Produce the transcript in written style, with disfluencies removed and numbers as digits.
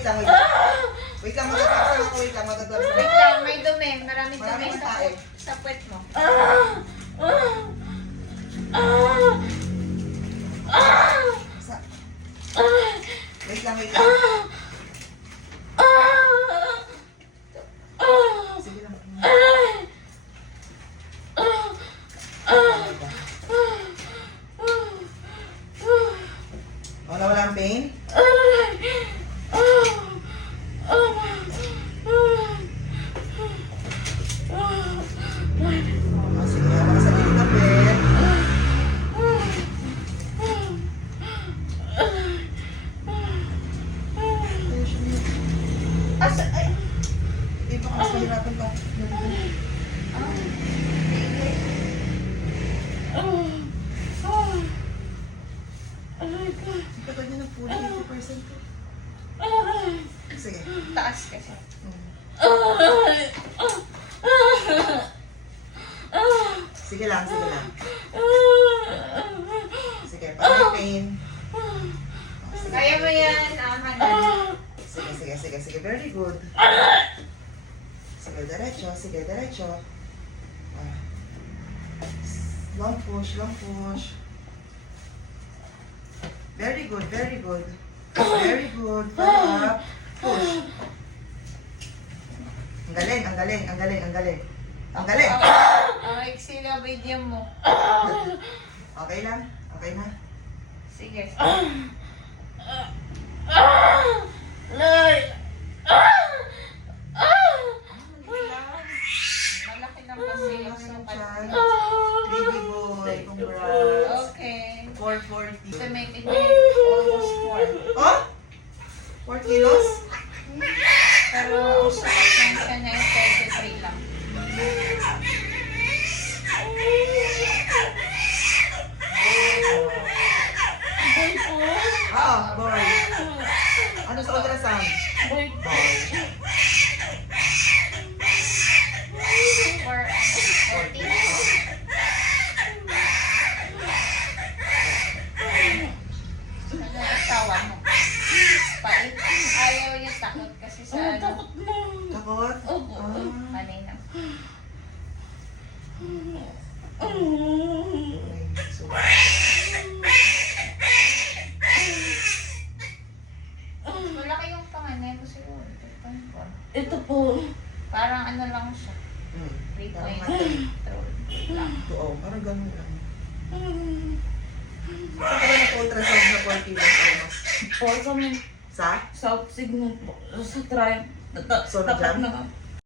wait lang, wait lang. Wait lang, matatapasan ako, wait lang, matatapasan Wait ako. lang, may dumi. Maraming dumi Maraming sa tae. sa puwet mo. Sa- Wait lang, wait lang. Sige lang. Oh, nawala ang pain? Oh, sige, mga sa gilid ng bed. Asa, ay, Eh, baka mas mahirapan pa. Hindi ka ganyan ng fully 80% ko. Sige. taas kasi. Sige lang, sige lang. Sige, pag may pain. Oh, sige. Kaya mo yan, Hanan. Sige, sige, sige, sige. Very good. Sige, diretso. Sige, diretso. Ah. Long push, long push. Very good, very good. Very good. Follow up. Push. Ang galing, ang galing, ang galing, ang galing. Ang galing. Ang exhale video mo. Okay lang? Okay na? Sige. Malaki lang kasi yung sukat. Baby boy, congrats. Okay. 440. Estimated mo almost 4. Oh? 4 kilos? Pero ang sukat lang siya na yung 33 lang. Ah, boy. Ano sa ultrasound? Boy. For 14. Ano ang tawa mo? Pait. Ayaw niya takot kasi sa ano. Takot? Opo. Kanina. Okay, so, Malaki yung panganay mo siguro. 3.4. Ito po. Parang ano lang siya. Parang 3.2 lang. Oo, parang ganun lang. Saan ka ba nag-ultrasound na 4 kilos almost? Po sa may Sa? South Signal po. Sa tribe. So, Tapat dyan? na